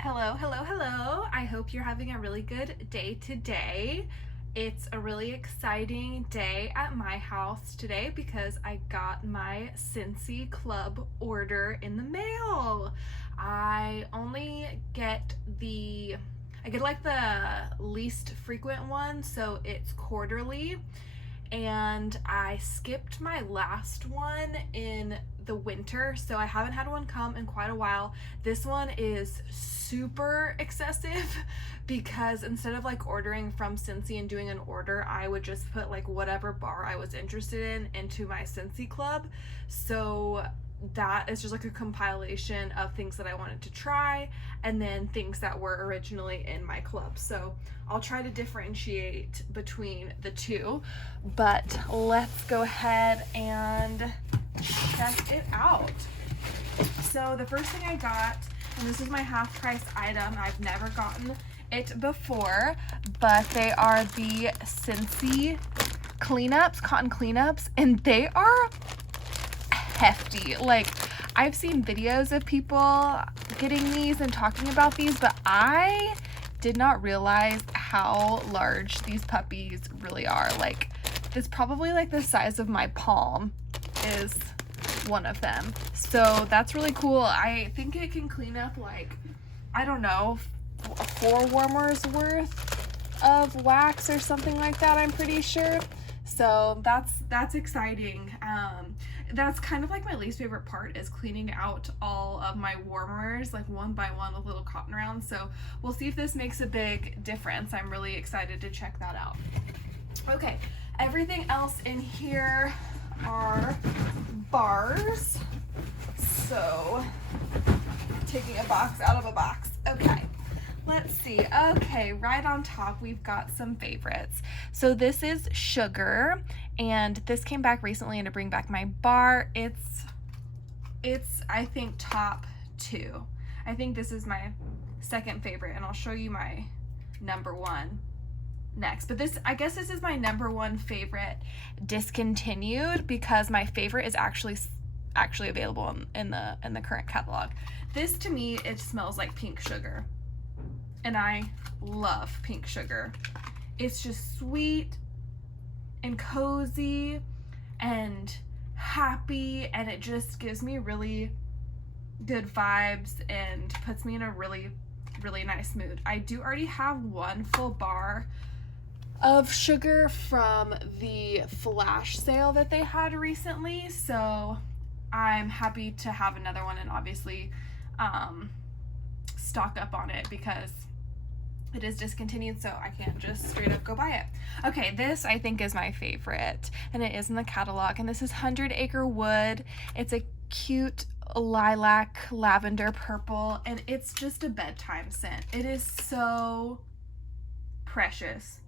Hello, hello, hello. I hope you're having a really good day today. It's a really exciting day at my house today because I got my Scentsy Club order in the mail. I only get I get like the least frequent one, so it's quarterly, and I skipped my last one in the winter, so I haven't had one come in quite a while. This one is super excessive because instead of like ordering from Scentsy and doing an order, I would just put like whatever bar I was interested in into my Scentsy Club. So that is just like a compilation of things that I wanted to try and then things that were originally in my club. So I'll try to differentiate between the two, but let's go ahead and check it out. So the first thing I got, and this is my half price item, I've never gotten it before, but they are the Scentsy cleanups, cotton cleanups, and they are hefty. Like, I've seen videos of people getting these and talking about these, but I did not realize how large these puppies really are. Like, it's probably like the size of my palm is one of them. So that's really cool. I think it can clean up like, I don't know, 4 warmers worth of wax or something like that, I'm pretty sure. So that's exciting. That's kind of like my least favorite part, is cleaning out all of my warmers like one by one with little cotton rounds. So we'll see if this makes a big difference. I'm really excited to check that out. Okay, everything else in here are bars. So taking a box out of a box. Okay. Let's see. Okay, right on top we've got some favorites. So this is Sugar, and this came back recently, and to bring back my bar, it's I think top 2. I think this is my second favorite, and I'll show you my number 1 next. But I guess this is my number 1 favorite discontinued, because my favorite is actually available in the current catalog. This, to me, it smells like pink sugar. And I love pink sugar. It's just sweet and cozy and happy, and it just gives me really good vibes and puts me in a really, really nice mood. I do already have 1 full bar of Sugar from the flash sale that they had recently, so I'm happy to have another one and obviously stock up on it because it is discontinued, so I can't just straight up go buy it. Okay, this I think is my favorite, and it is in the catalog, and this is 100 Acre Wood. It's a cute lilac, lavender, purple, and it's just a bedtime scent. It is so precious.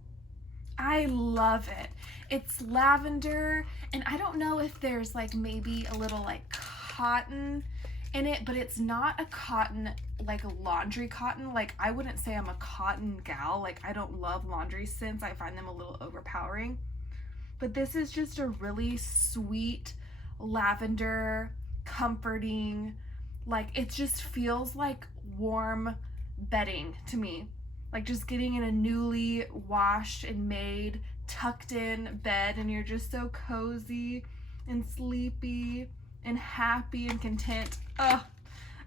I love it. It's lavender, and I don't know if there's like maybe a little like cotton in it, but it's not a cotton, like a laundry cotton. Like, I wouldn't say I'm a cotton gal. Like, I don't love laundry scents. I find them a little overpowering. But this is just a really sweet lavender, comforting, like, it just feels like warm bedding to me. Like, just getting in a newly washed and made, tucked in bed, and you're just so cozy and sleepy and happy and content. Oh,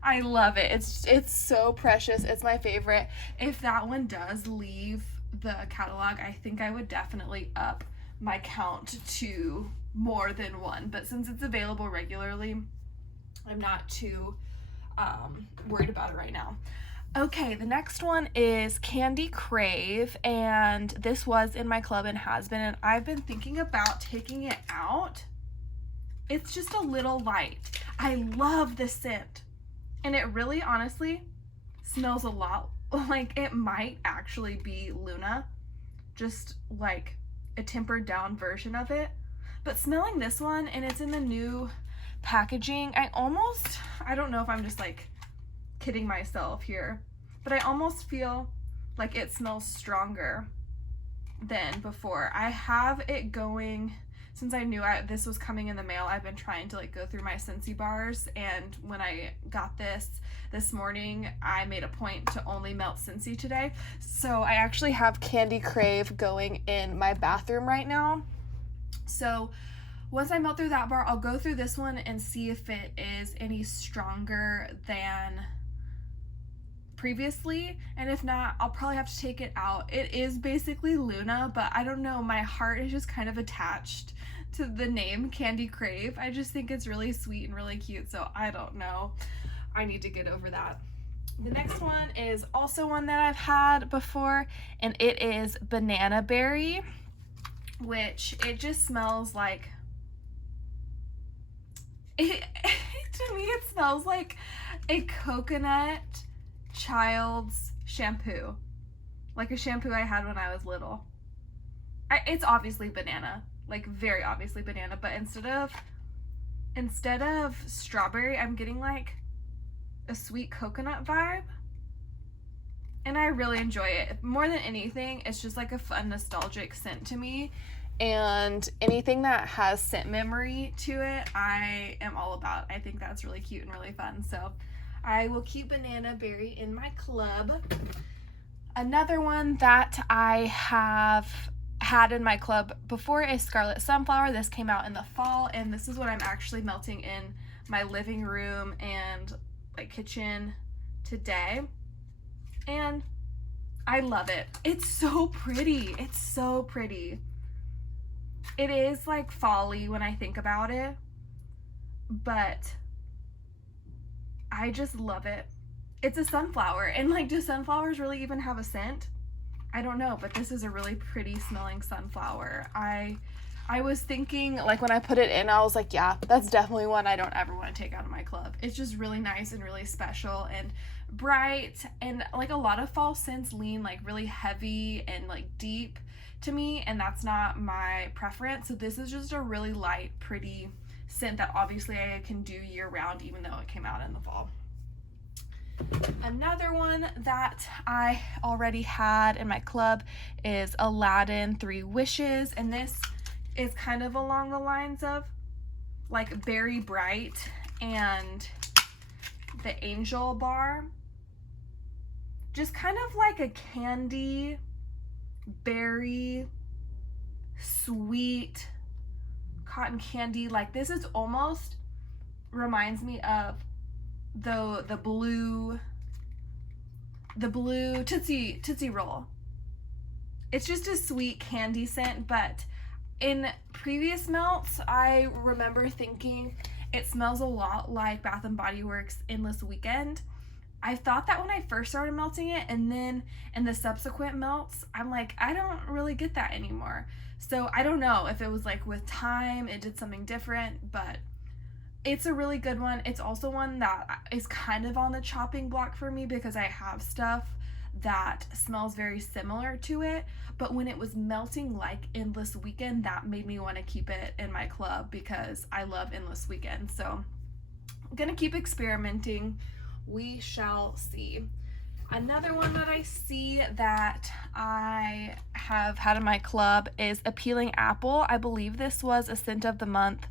I love it. It's so precious. It's my favorite. If that one does leave the catalog, I think I would definitely up my count to more than 1. But since it's available regularly, I'm not too worried about it right now. Okay, the next one is Candy Crave, and this was in my club and has been, and I've been thinking about taking it out. It's just a little light. I love the scent, and it really honestly smells a lot like it might actually be Luna, just like a tempered down version of it. But smelling this one, and it's in the new packaging, I don't know if I'm just like kidding myself here, but I almost feel like it smells stronger than before. I have it going since I knew this was coming in the mail. I've been trying to like go through my Scentsy bars, and when I got this morning, I made a point to only melt Scentsy today. So I actually have Candy Crave going in my bathroom right now. So once I melt through that bar, I'll go through this one and see if it is any stronger than previously, and if not, I'll probably have to take it out. It is basically Luna, but I don't know, my heart is just kind of attached to the name Candy Crave. I just think it's really sweet and really cute, so I don't know. I need to get over that. The next one is also one that I've had before, and it is Banana Berry, which it just smells like to me it smells like a coconut child's shampoo, like a shampoo I had when I was little. It's obviously banana, like very obviously banana, but instead of strawberry, I'm getting like a sweet coconut vibe, and I really enjoy it. More than anything, it's just like a fun nostalgic scent to me, and anything that has scent memory to it, I am all about. I think that's really cute and really fun, so I will keep Banana Berry in my club. Another one that I have had in my club before is Scarlet Sunflower. This came out in the fall, and this is what I'm actually melting in my living room and like kitchen today, and I love it. It's so pretty. It's so pretty. It is like fall-y when I think about it, but I just love it. It's a sunflower, and like, do sunflowers really even have a scent? I don't know, but this is a really pretty smelling sunflower. I was thinking, like, when I put it in, I was like, yeah, that's definitely one I don't ever want to take out of my club. It's just really nice and really special and bright, and like a lot of fall scents lean like really heavy and like deep to me, and that's not my preference. So this is just a really light, pretty scent that obviously I can do year round, even though it came out in the fall. Another one that I already had in my club is Aladdin 3 Wishes, and this is kind of along the lines of like Berry Bright and the Angel Bar. Just kind of like a candy, berry, sweet cotton candy. Like, this is almost reminds me of the blue Tootsie Roll. It's just a sweet candy scent, but in previous melts, I remember thinking it smells a lot like Bath and Body Works Endless Weekend. I thought that when I first started melting it, and then in the subsequent melts, I'm like, I don't really get that anymore. So I don't know if it was like with time, it did something different, but it's a really good one. It's also one that is kind of on the chopping block for me because I have stuff that smells very similar to it, but when it was melting like Endless Weekend, that made me want to keep it in my club because I love Endless Weekend. So I'm gonna keep experimenting. We shall see. Another one that I see that I have had in my club is Appealing Apple. I believe this was a scent of the month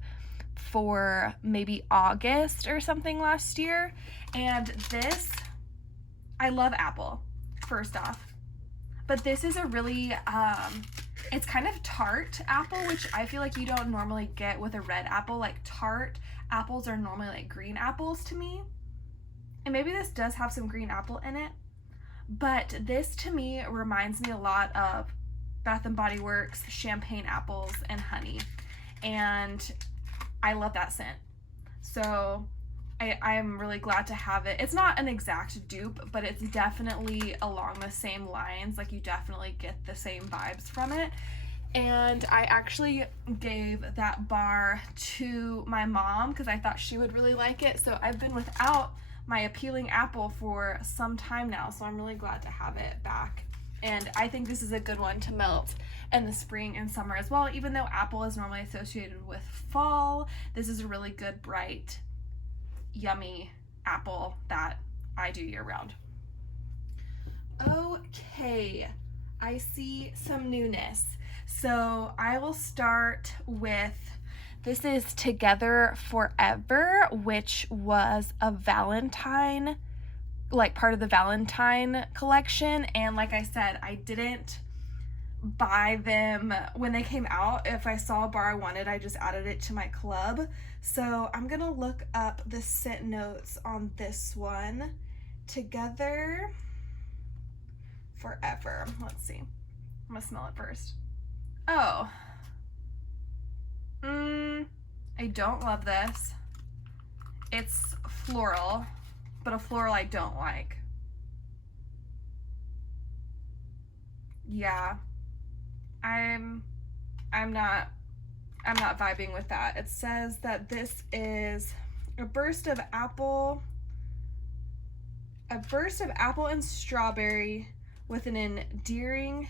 for maybe August or something last year. And this, I love apple, first off. But this is a really, it's kind of tart apple, which I feel like you don't normally get with a red apple. Like, tart apples are normally like green apples to me. And maybe this does have some green apple in it, but this to me reminds me a lot of Bath and Body Works Champagne Apples and Honey, and I love that scent. So I am really glad to have it. It's not an exact dupe, but it's definitely along the same lines. Like, you definitely get the same vibes from it. And I actually gave that bar to my mom because I thought she would really like it. So I've been without my Appealing Apple for some time now, so I'm really glad to have it back. And I think this is a good one to melt in the spring and summer as well. Even though apple is normally associated with fall, this is a really good, bright, yummy apple that I do year round. Okay, I see some newness. So I will start with, this is Together Forever, which was a Valentine, like part of the Valentine collection. And like I said, I didn't buy them when they came out. If I saw a bar I wanted, I just added it to my club. So I'm gonna look up the scent notes on this one. Together Forever. Let's see. I'm gonna smell it first. Oh. I don't love this. It's floral, but a floral I don't like. Yeah. I'm not vibing with that. It says that this is a burst of apple and strawberry with an enduring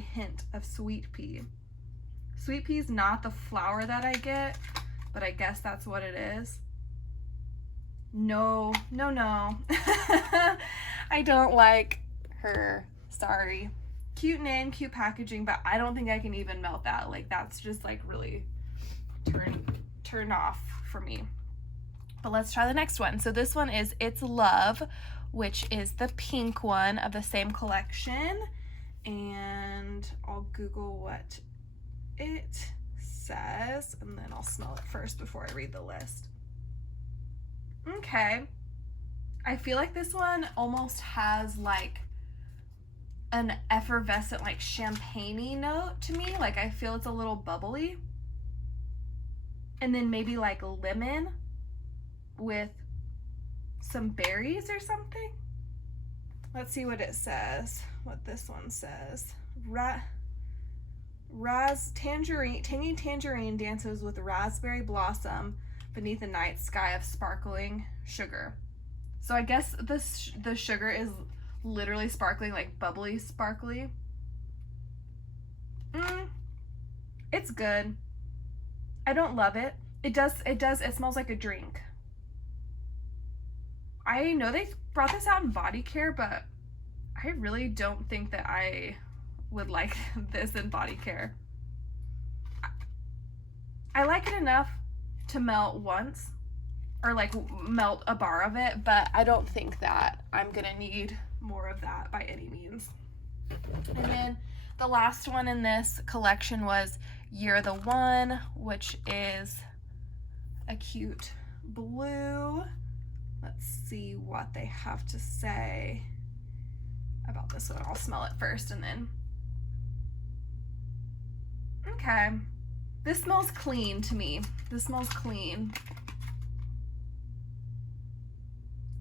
hint of sweet pea. Sweet pea is not the flower that I get, but I guess that's what it is. No. I don't like her. Sorry. Cute name, cute packaging, but I don't think I can even melt that. Like, that's just like really turn off for me. But let's try the next one. So this one is It's Love, which is the pink one of the same collection. And I'll Google what it says, and then I'll smell it first before I read the list. Okay. I feel like this one almost has like an effervescent, like champagne-y note to me. Like, I feel it's a little bubbly. And then maybe like lemon with some berries or something. Let's see what it says, what this one says. Tangy tangerine dances with raspberry blossom beneath a night sky of sparkling sugar. So I guess the sugar is literally sparkling, like bubbly sparkly. It's good. I don't love it. It smells like a drink. I know they brought this out in body care, but I really don't think that I would like this in body care. I like it enough to melt once, or like melt a bar of it, but I don't think that I'm gonna need more of that by any means. And then the last one in this collection was You're the One, which is a cute blue. Let's see what they have to say about this one. I'll smell it first and then. Okay. This smells clean to me. This smells clean.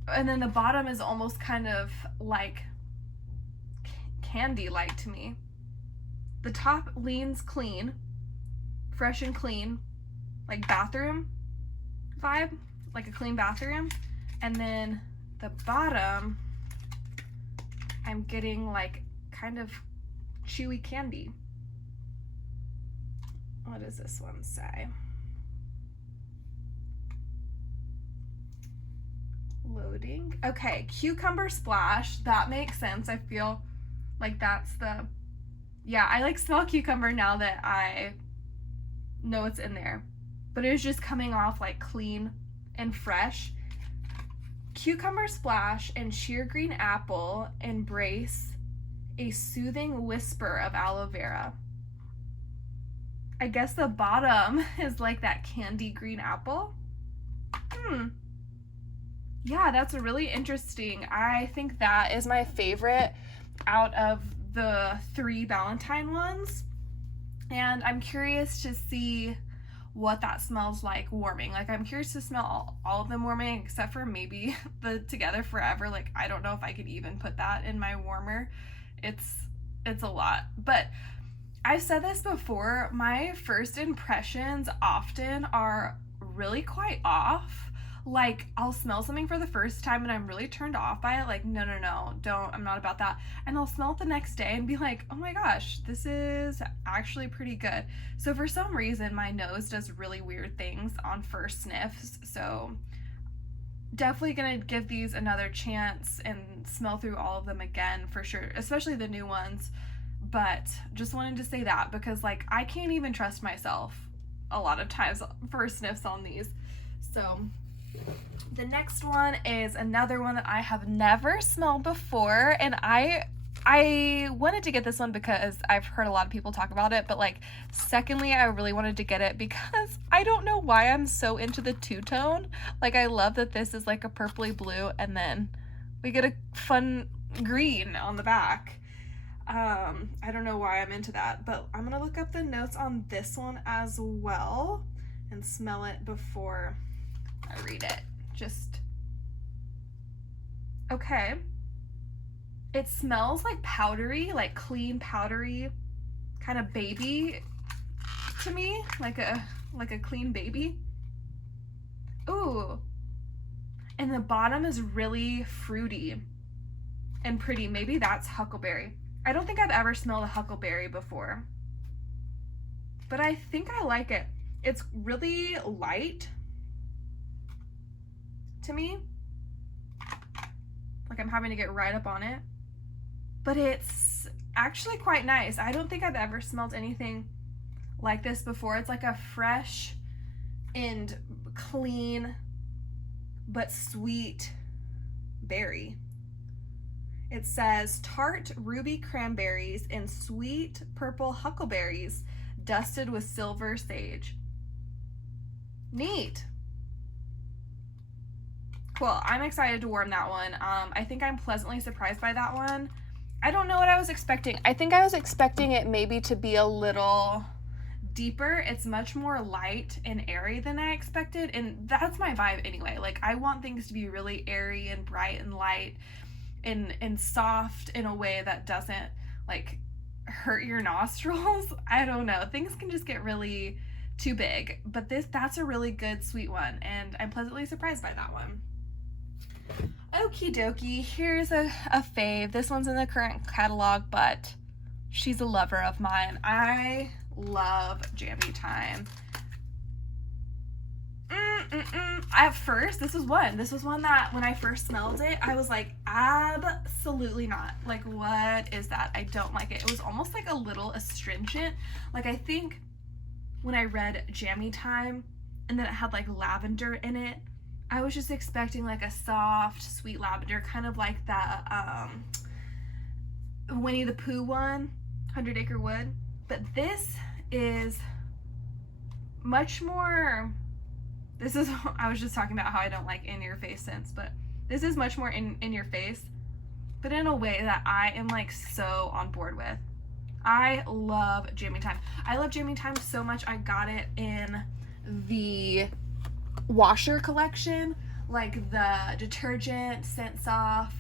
And then the bottom is almost kind of like candy-like to me. The top leans clean, fresh and clean, like bathroom vibe, like a clean bathroom. And then the bottom, I'm getting like kind of chewy candy. What does this one say? Loading. Okay, cucumber splash. That makes sense. I feel like that's the, yeah, I like smell cucumber now that I know it's in there. But it was just coming off like clean and fresh. Cucumber splash and sheer green apple embrace a soothing whisper of aloe vera. I guess the bottom is like that candy green apple. Yeah, that's really interesting. I think that is my favorite out of the 3 Valentine ones. And I'm curious to see what that smells like warming. Like, I'm curious to smell all of them warming, except for maybe the Together Forever. Like, I don't know if I could even put that in my warmer. It's a lot. But I've said this before, my first impressions often are really quite off. Like, I'll smell something for the first time and I'm really turned off by it. Like, no, don't, I'm not about that. And I'll smell it the next day and be like, oh my gosh, this is actually pretty good. So for some reason, my nose does really weird things on first sniffs. So definitely gonna give these another chance and smell through all of them again for sure, especially the new ones. But just wanted to say that because like I can't even trust myself a lot of times for sniffs on these. So the next one is another one that I have never smelled before, and I wanted to get this one because I've heard a lot of people talk about it, but like secondly, I really wanted to get it because I don't know why I'm so into the two-tone. Like I love that this is like a purpley blue and then we get a fun green on the back. I don't know why I'm into that, but I'm gonna look up the notes on this one as well and smell it before I read it. Just okay. It smells like powdery, like clean powdery, kind of baby to me, like a clean baby. Ooh. And the bottom is really fruity and pretty. Maybe that's huckleberry. I don't think I've ever smelled a huckleberry before, but I think I like it. It's really light to me. Like I'm having to get right up on it, but it's actually quite nice. I don't think I've ever smelled anything like this before. It's like a fresh and clean but sweet berry. It says tart ruby cranberries and sweet purple huckleberries dusted with silver sage. Neat. Cool. I'm excited to warm that one. I think I'm pleasantly surprised by that one. I don't know what I was expecting. I think I was expecting it maybe to be a little deeper. It's much more light and airy than I expected, and that's my vibe anyway. Like I want things to be really airy and bright and light and soft in a way that doesn't like hurt your nostrils. I don't know. Things can just get really too big, but that's a really good sweet one, and I'm pleasantly surprised by that one. Okie dokie, here's a fave. This one's in the current catalog, but she's a lover of mine. I love Jammy Time. At first, this was one that when I first smelled it, I was like, absolutely not. Like, what is that? I don't like it. It was almost like a little astringent. Like, I think when I read Jammy Time and then it had like lavender in it, I was just expecting like a soft, sweet lavender, kind of like that Winnie the Pooh one, 100 Acre Wood. But this is much more, I was just talking about how I don't like in-your-face scents, but this is much more in your face, but in a way that I am like so on board with. I love Jammy Time. I love Jammy Time so much, I got it in the washer collection, like the detergent, scent soft,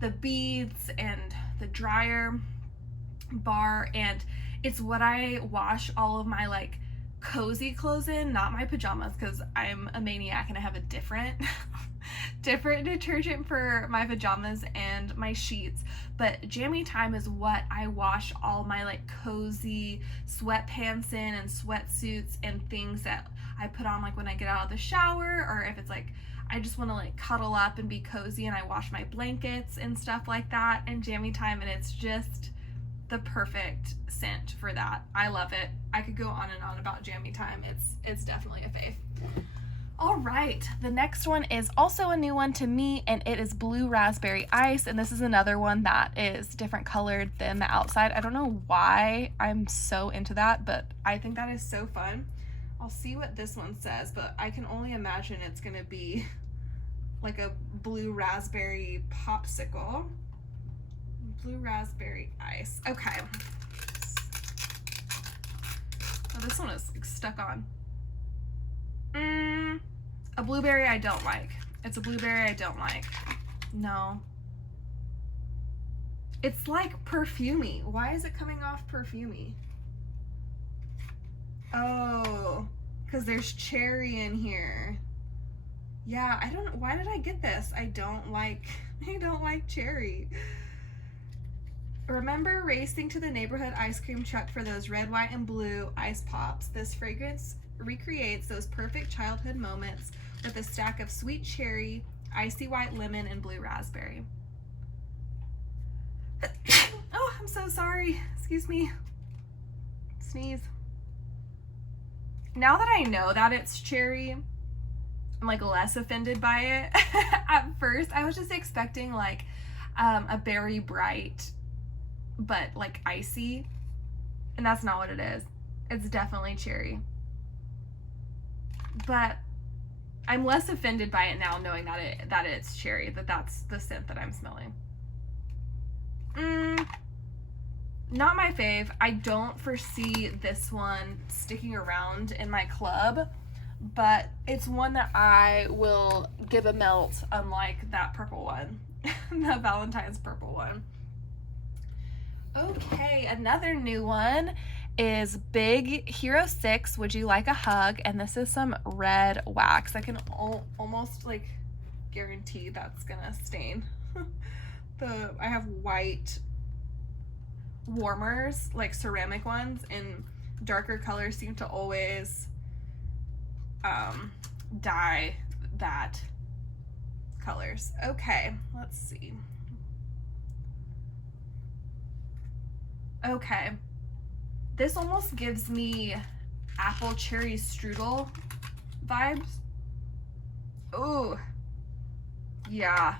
the beads, and the dryer bar, and it's what I wash all of my like cozy clothes in, not my pajamas, because I'm a maniac and I have a different detergent for my pajamas and my sheets. But Jammy Time is what I wash all my like cozy sweatpants in and sweatsuits and things that I put on like when I get out of the shower, or if it's like I just want to like cuddle up and be cozy, and I wash my blankets and stuff like that in Jammy Time, and it's just the perfect scent for that. I love it. I could go on and on about Jammy Time. It's definitely a fave. All right, the next one is also a new one to me, and it is Blue Raspberry Ice, and this is another one that is different colored than the outside. I don't know why I'm so into that, but I think that is so fun. I'll see what this one says, but I can only imagine it's gonna be like a blue raspberry popsicle. Blue Raspberry Ice. Okay. Oh, this one is stuck on. A blueberry I don't like. It's a blueberry I don't like. No. It's like perfumey. Why is it coming off perfumey? Oh, because there's cherry in here. Yeah, I don't, why did I get this? I don't like cherry. Remember racing to the neighborhood ice cream truck for those red, white, and blue ice pops. This fragrance recreates those perfect childhood moments with a stack of sweet cherry, Icy white lemon and blue raspberry. Oh, I'm so sorry. Excuse me. Sneeze. Now that I know that it's cherry, I'm like less offended by it. At first, I was just expecting like a berry bright, but like icy, and that's not what it is. It's definitely cherry. But I'm less offended by it now, knowing that it's cherry. That's the scent that I'm smelling. Not my fave. I don't foresee this one sticking around in my club, but it's one that I will give a melt, unlike that purple one, the Valentine's purple one. Okay, another new one is Big Hero 6, Would You Like a Hug? And this is some red wax. I can almost like guarantee that's gonna stain. I have white warmers, like ceramic ones, and darker colors seem to always dye that colors. Okay, let's see. Okay, this almost gives me apple cherry strudel vibes. Ooh, yeah,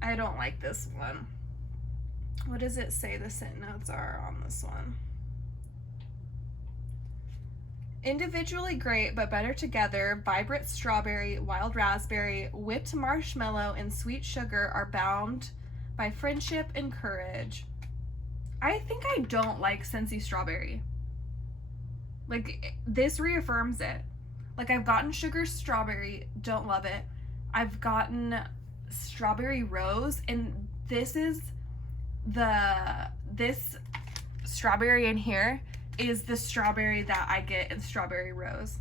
I don't like this one. What does it say the scent notes are on this one? Individually great, but better together, vibrant strawberry, wild raspberry, whipped marshmallow, and sweet sugar are bound by friendship and courage. I think I don't like Scentsy strawberry. Like, this reaffirms it. Like, I've gotten sugar strawberry, don't love it. I've gotten strawberry rose, and this strawberry in here is the strawberry that I get in strawberry rose.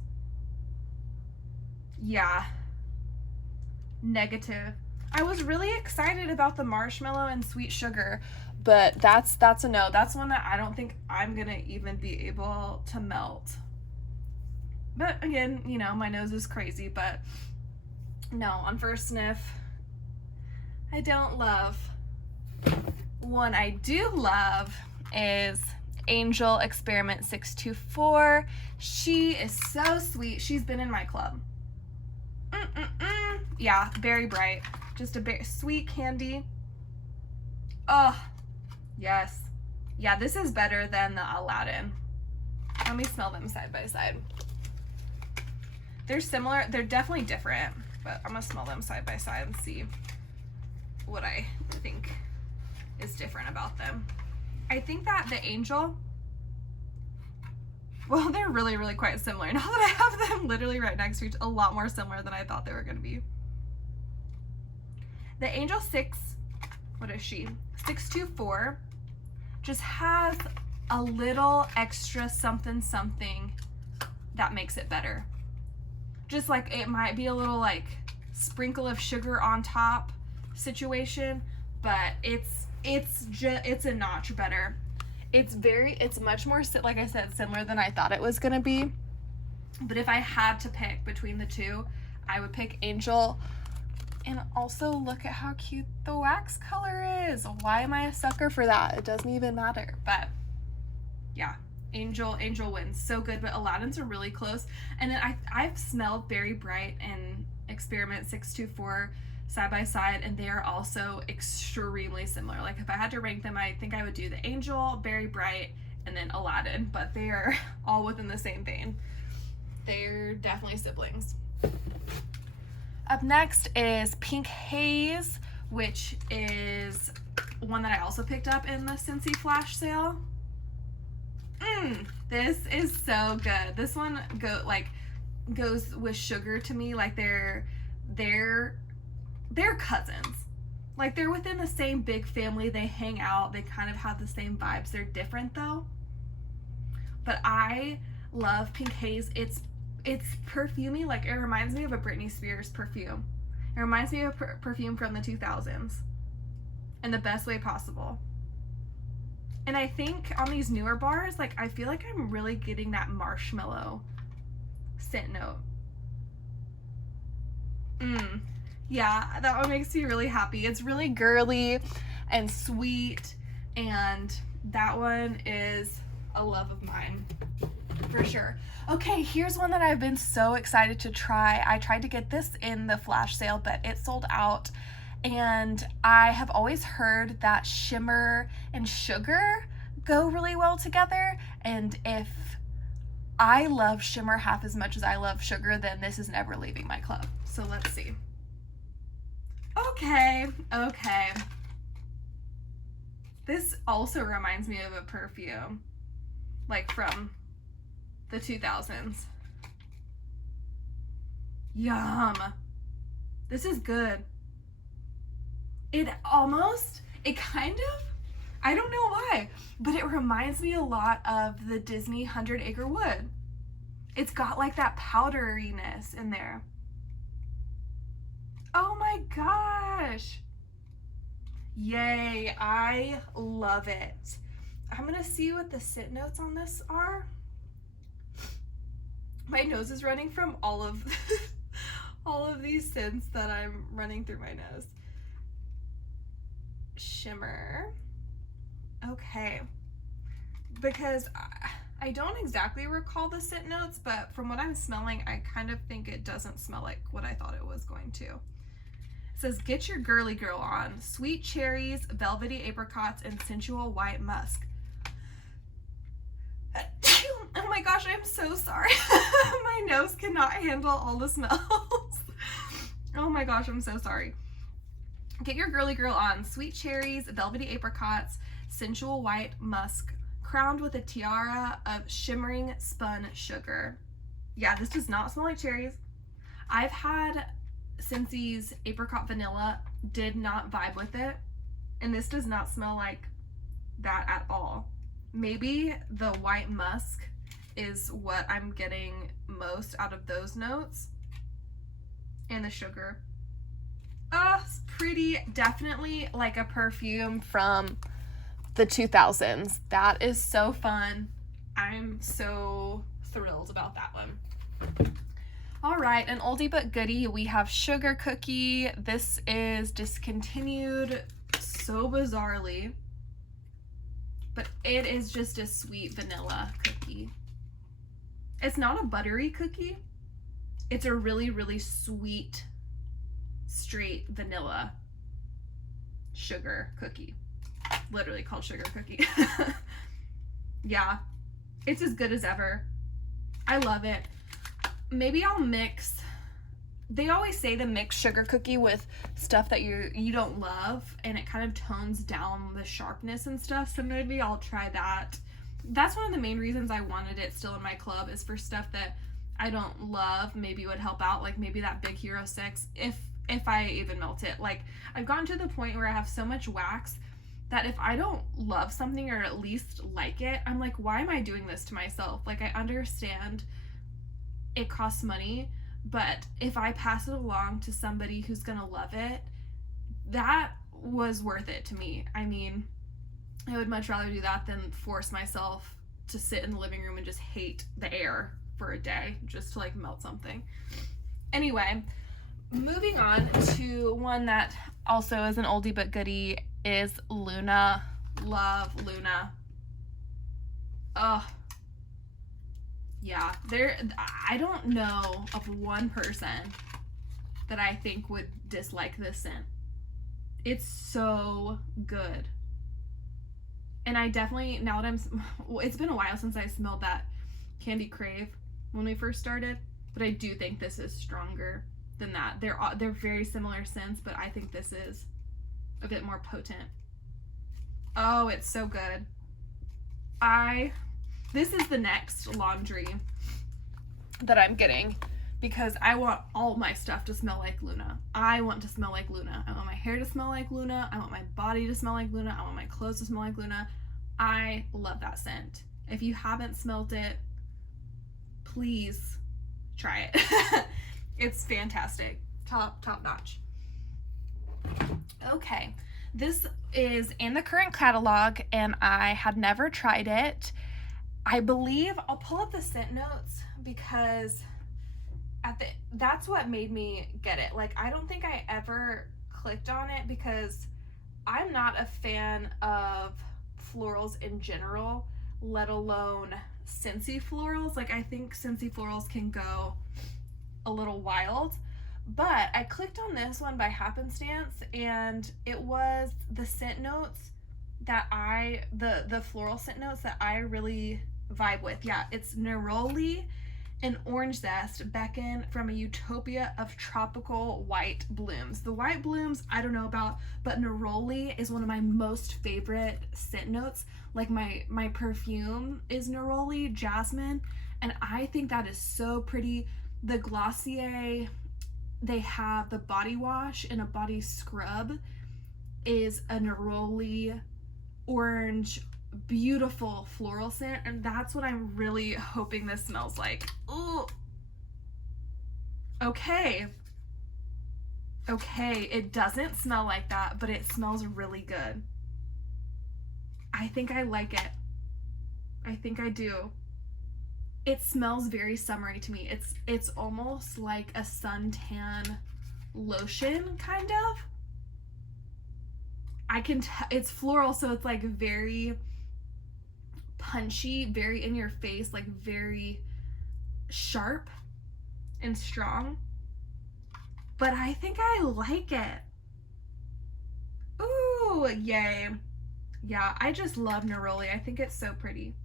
Yeah. Negative. I was really excited about the marshmallow and sweet sugar, but that's a no. That's one that I don't think I'm gonna even be able to melt. But again, you know, my nose is crazy, but no, on first sniff, I don't love. One I do love is Angel Experiment 624. She is so sweet. She's been in my club. Yeah, very bright. Just a very sweet candy. Oh, yes. Yeah, this is better than the Aladdin. Let me smell them side by side. They're similar. They're definitely different, but I'm gonna smell them side by side and see what I think is different about them. I think that the Angel, well, they're really, really quite similar. Now that I have them literally right next to each, a lot more similar than I thought they were going to be. The Angel 6, what is she? 624, just has a little extra something that makes it better. Just like it might be a little like sprinkle of sugar on top situation, but it's a notch better. It's much more, like I said, similar than I thought it was gonna be. But if I had to pick between the two, I would pick Angel. And also look at how cute the wax color is. Why am I a sucker for that? It doesn't even matter. But yeah, Angel wins. So good, but Aladdin's are really close. And then I've smelled Berry Bright and Experiment 624 side by side, and they are also extremely similar. Like if I had to rank them, I think I would do the Angel, Berry Bright, and then Aladdin, but they are all within the same vein. They're definitely siblings. Up next is Pink Haze, which is one that I also picked up in the Scentsy flash sale. This is so good. This one goes with sugar to me. Like they're cousins. Like they're within the same big family. They hang out. They kind of have the same vibes. They're different though. But I love Pink Haze. It's perfumey. Like it reminds me of a Britney Spears perfume. It reminds me of a perfume from the 2000s in the best way possible. And I think on these newer bars, like I feel like I'm really getting that marshmallow scent note. Yeah, that one makes me really happy. It's really girly and sweet, and that one is a love of mine for sure. Okay, here's one that I've been so excited to try. I tried to get this in the flash sale, but it sold out. And I have always heard that shimmer and sugar go really well together. And if I love shimmer half as much as I love sugar, then this is never leaving my club. So let's see. Okay. This also reminds me of a perfume, like from the 2000s. Yum. This is good. It kind of, I don't know why, but it reminds me a lot of the Disney 100 Acre Wood. It's got like that powderiness in there. Oh my gosh. Yay, I love it. I'm gonna see what the scent notes on this are. My nose is running from all of all of these scents that I'm running through my nose. Shimmer. Okay. Because I don't exactly recall the scent notes, but from what I'm smelling, I kind of think it doesn't smell like what I thought it was going to. It says, get your girly girl on. Sweet cherries, velvety apricots, and sensual white musk. Oh my gosh, I'm so sorry. My nose cannot handle all the smells. Oh my gosh, I'm so sorry. Get your girly girl on. Sweet cherries, velvety apricots, sensual white musk, crowned with a tiara of shimmering spun sugar. Yeah, this does not smell like cherries. I've had Scentsy's apricot vanilla, did not vibe with it, and this does not smell like that at all. Maybe the white musk is what I'm getting most out of those notes, and the sugar. It's pretty, definitely like a perfume from the 2000s. That is so fun. I'm so thrilled about that one. All right, an oldie but goodie. We have Sugar Cookie. This is discontinued so bizarrely, but it is just a sweet vanilla cookie. It's not a buttery cookie. It's a really, really sweet, straight vanilla sugar cookie. Literally called Sugar Cookie. Yeah, it's as good as ever. I love it. Maybe I'll mix, they always say to mix Sugar Cookie with stuff that you don't love, and it kind of tones down the sharpness and stuff, so maybe I'll try that. That's one of the main reasons I wanted it still in my club, is for stuff that I don't love, maybe would help out, like maybe that Big Hero 6, if I even melt it. Like, I've gotten to the point where I have so much wax that if I don't love something or at least like it, I'm like, why am I doing this to myself? Like, I understand it costs money, but if I pass it along to somebody who's gonna love it, that was worth it to me. I mean, I would much rather do that than force myself to sit in the living room and just hate the air for a day just to like melt something. Anyway, moving on to one that also is an oldie but goodie is Luna. Love Luna. Ugh. Yeah, I don't know of one person that I think would dislike this scent. It's so good. And I definitely, now that it's been a while since I smelled that Candy Crave when we first started, but I do think this is stronger than that. They're very similar scents, but I think this is a bit more potent. Oh, it's so good. This is the next laundry that I'm getting, because I want all my stuff to smell like Luna. I want to smell like Luna. I want my hair to smell like Luna. I want my body to smell like Luna. I want my clothes to smell like Luna. I love that scent. If you haven't smelled it, please try it. It's fantastic. Top notch. Okay, this is in the current catalog and I had never tried it. I believe, I'll pull up the scent notes because that's what made me get it. Like, I don't think I ever clicked on it because I'm not a fan of florals in general, let alone Scentsy florals. Like, I think Scentsy florals can go a little wild. But I clicked on this one by happenstance, and it was the scent notes that the floral scent notes that I really vibe with. Yeah, it's neroli and orange zest beckon from a utopia of tropical white blooms. The white blooms I don't know about, but neroli is one of my most favorite scent notes. Like my perfume is neroli jasmine, and I think that is so pretty. The Glossier, they have the body wash and a body scrub is a neroli orange beautiful floral scent, and that's what I'm really hoping this smells like. Ooh. Okay, it doesn't smell like that, but it smells really good. I think I like it. I think I do. It smells very summery to me. It's almost like a suntan lotion, kind of. I can it's floral, so it's like very punchy, very in your face, like very sharp and strong. But I think I like it. Ooh, yay. Yeah, I just love neroli. I think it's so pretty.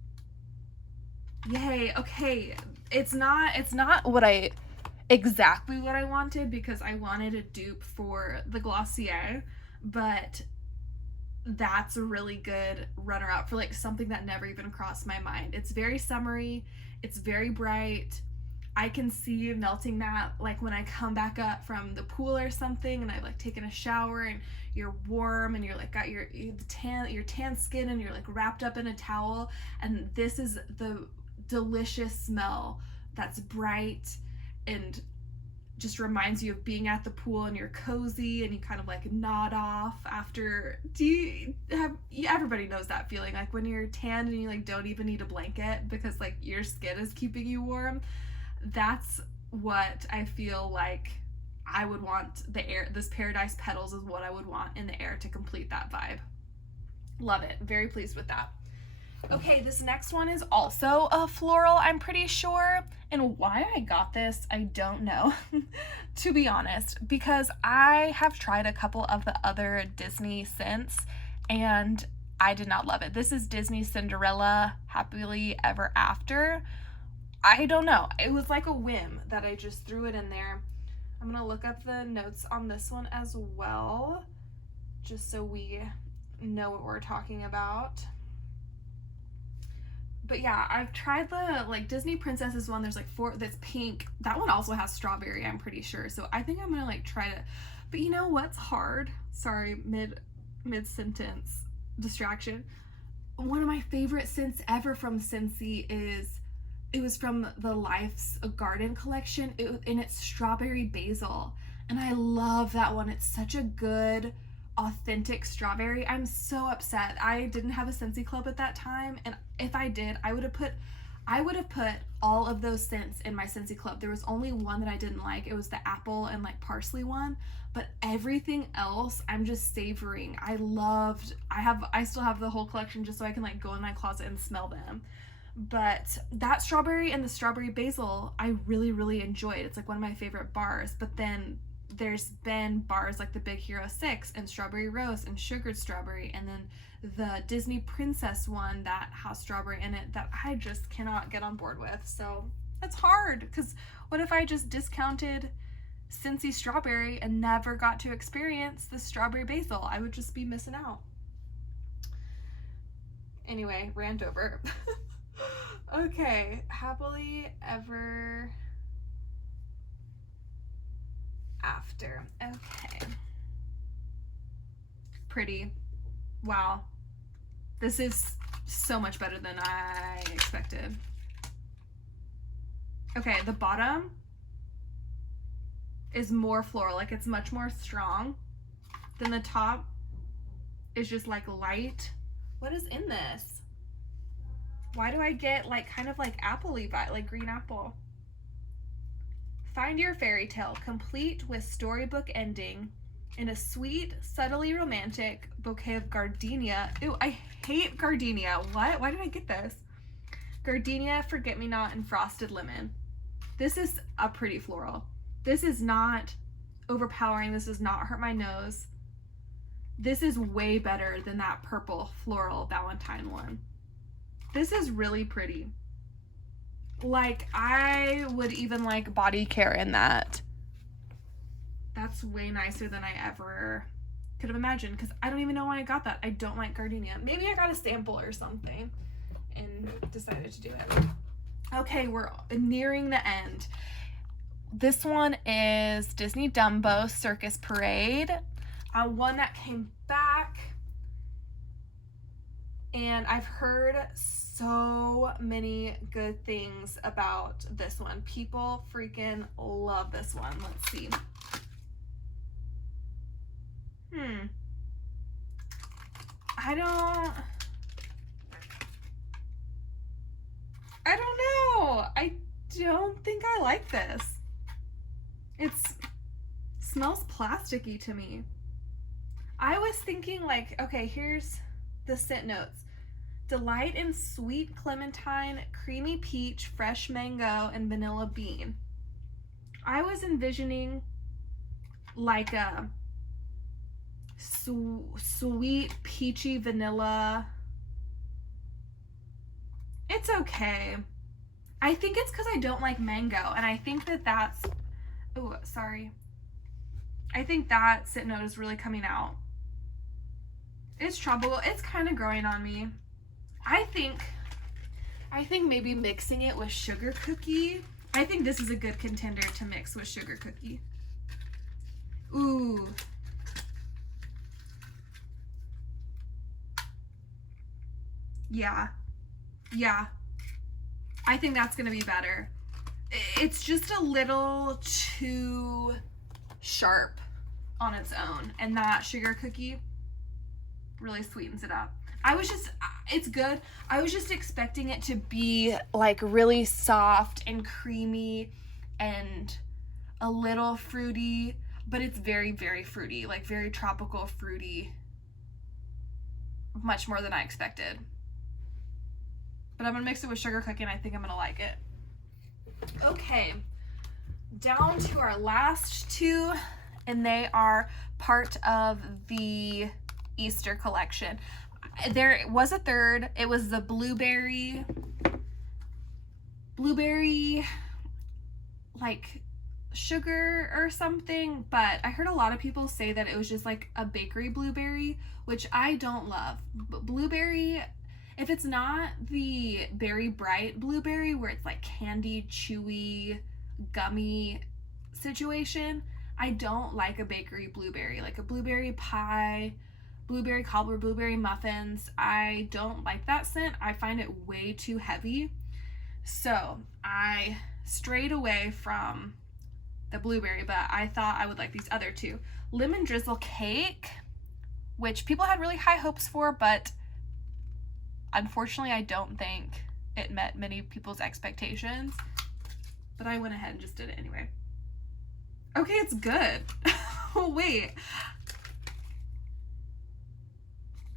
Yay. Okay, it's not exactly what I wanted, because I wanted a dupe for the Glossier, but that's a really good runner up for like something that never even crossed my mind. It's very summery, it's very bright. I can see you melting that like when I come back up from the pool or something, and I've like taken a shower and you're warm and you're like got your tan skin and you're like wrapped up in a towel, and this is the delicious smell that's bright and just reminds you of being at the pool, and you're cozy and you kind of like nod off after. Everybody knows that feeling, like when you're tanned and you like don't even need a blanket because like your skin is keeping you warm. That's what I feel like I would want. The air, this Paradise Petals is what I would want in the air to complete that vibe. Love it. Very pleased with that. Okay, this next one is also a floral, I'm pretty sure. And why I got this, I don't know, to be honest, because I have tried a couple of the other Disney scents and I did not love it. This is Disney Cinderella Happily Ever After. I don't know. It was like a whim that I just threw it in there. I'm gonna look up the notes on this one as well, just so we know what we're talking about. But yeah, I've tried the like Disney Princesses one. There's like 4 that's pink. That one also has strawberry, I'm pretty sure. So I think I'm gonna like try to. But you know what's hard? Sorry, mid sentence distraction. One of my favorite scents ever from Scentsy is, it was from the Life's Garden collection, and it's strawberry basil, and I love that one. It's such a good authentic strawberry. I'm so upset I didn't have a Scentsy club at that time, and if I did, I would have put all of those scents in my Scentsy club. There was only one that I didn't like. It was the apple and like parsley one, but everything else I'm just savoring. I still have the whole collection just so I can like go in my closet and smell them. But that strawberry and the strawberry basil I really, really enjoyed. It's like one of my favorite bars. But then there's been bars like the Big Hero 6 and Strawberry Rose and Sugared Strawberry, and then the Disney Princess one that has strawberry in it that I just cannot get on board with. So it's hard, because what if I just discounted Scentsy Strawberry and never got to experience the Strawberry Basil? I would just be missing out. Anyway, rant over. Okay, Happily Ever After. Okay. Pretty. Wow. This is so much better than I expected. Okay, the bottom is more floral. Like, it's much more strong than the top is just like light. What is in this? Why do I get like kind of like appley vibe, like green apple? Find your fairy tale, complete with storybook ending, in a sweet, subtly romantic bouquet of gardenia. Ew, I hate gardenia. What? Why did I get this? Gardenia, forget-me-not, and frosted lemon. This is a pretty floral. This is not overpowering. This does not hurt my nose. This is way better than that purple floral Valentine one. This is really pretty. Like, I would even like body care in that. That's way nicer than I ever could have imagined, because I don't even know why I got that. I don't like gardenia. Maybe I got a sample or something and decided to do it. Okay, we're nearing the end. This one is Disney Dumbo Circus Parade. One that came back, and I've heard so many good things about this one. People freaking love this one. Let's see. I don't know. I don't think I like this. It smells plasticky to me. I was thinking like, okay, here's the scent notes. Delight in sweet clementine, creamy peach, fresh mango, and vanilla bean. I was envisioning like a sweet peachy vanilla. It's okay. I think it's because I don't like mango, and I think that's, oh, sorry. I think that scent note is really coming out. It's tropical. It's kind of growing on me. I think maybe mixing it with sugar cookie. I think this is a good contender to mix with sugar cookie. Ooh. Yeah. Yeah. I think that's gonna be better. It's just a little too sharp on its own, and that sugar cookie really sweetens it up. It's good. I was just expecting it to be like really soft and creamy and a little fruity, but it's very, very fruity, like very tropical fruity, much more than I expected. But I'm gonna mix it with sugar cookie and I think I'm gonna like it. Okay, down to our last two, and they are part of the Easter collection. There was a third. It was the blueberry like sugar or something, but I heard a lot of people say that it was just like a bakery blueberry, which I don't love. But blueberry, if it's not the Berry Bright blueberry where it's like candy, chewy, gummy situation, I don't like a bakery blueberry. Like a blueberry pie, blueberry cobbler, blueberry muffins, I don't like that scent. I find it way too heavy. So I strayed away from the blueberry, but I thought I would like these other two. Lemon Drizzle Cake, which people had really high hopes for, but unfortunately I don't think it met many people's expectations. But I went ahead and just did it anyway. Okay, it's good. Oh, wait.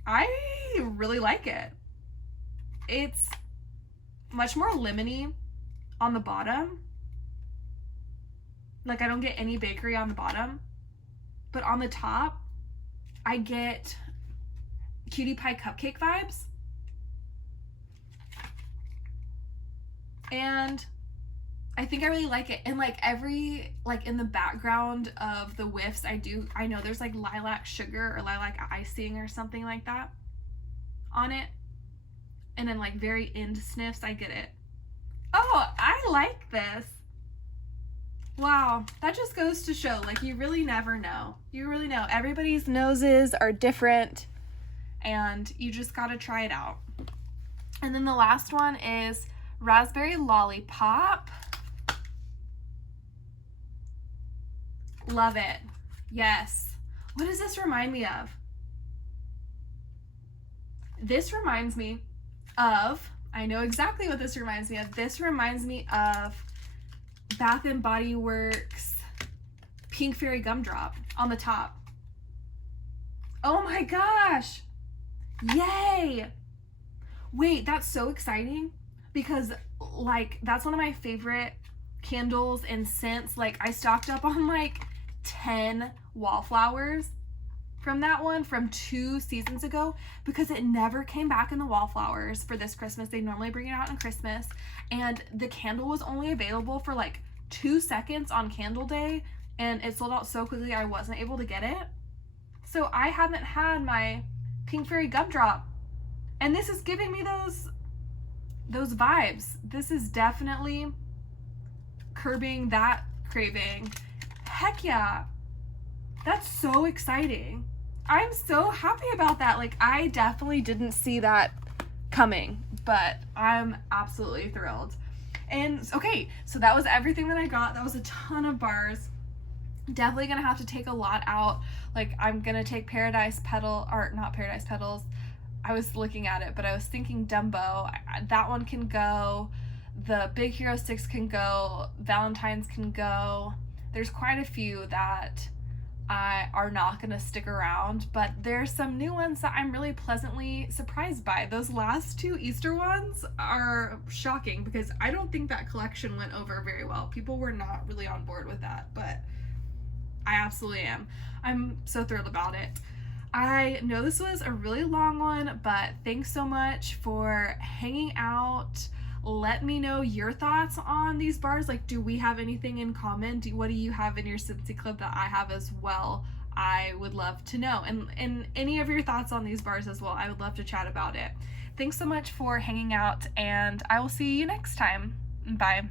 I really like it. It's much more lemony on the bottom. Like, I don't get any bakery on the bottom, but on the top I get cutie pie cupcake vibes. And I think I really like it. And like in the background of the whiffs, I know there's like lilac sugar or lilac icing or something like that on it. And then like very end sniffs, I get it. Oh, I like this. Wow, that just goes to show, like, you really never know. You really know. Everybody's noses are different, and you just gotta try it out. And then the last one is Raspberry Lollipop. Love it. Yes. What does this remind me of? This reminds me of, I know exactly what this reminds me of. This reminds me of Bath and Body Works Pink Fairy Gumdrop on the top. Oh my gosh! Yay! Wait, that's so exciting because like that's one of my favorite candles and scents. Like I stocked up on like 10 wallflowers from that one from 2 seasons ago because it never came back in the wallflowers for this Christmas. They normally bring it out on Christmas, and the candle was only available for like 2 seconds on Candle Day, and it sold out so quickly I wasn't able to get it. So I haven't had my Pink Fairy Gumdrop, and this is giving me those vibes. This is definitely curbing that craving. Heck yeah. That's so exciting. I'm so happy about that. Like I definitely didn't see that coming, but I'm absolutely thrilled. And okay, so that was everything that I got. That was a ton of bars. Definitely gonna have to take a lot out. Like I'm gonna take Paradise Petal, or not Paradise Petals. I was looking at it, but I was thinking Dumbo. That one can go. The Big Hero 6 can go. Valentine's can go. There's quite a few that are not gonna stick around, but there's some new ones that I'm really pleasantly surprised by. Those last 2 Easter ones are shocking because I don't think that collection went over very well. People were not really on board with that, but I absolutely am. I'm so thrilled about it. I know this was a really long one, but thanks so much for hanging out. Let me know your thoughts on these bars. Like, do we have anything in common? What do you have in your Scentsy Club that I have as well? I would love to know. And any of your thoughts on these bars as well. I would love to chat about it. Thanks so much for hanging out, and I will see you next time. Bye.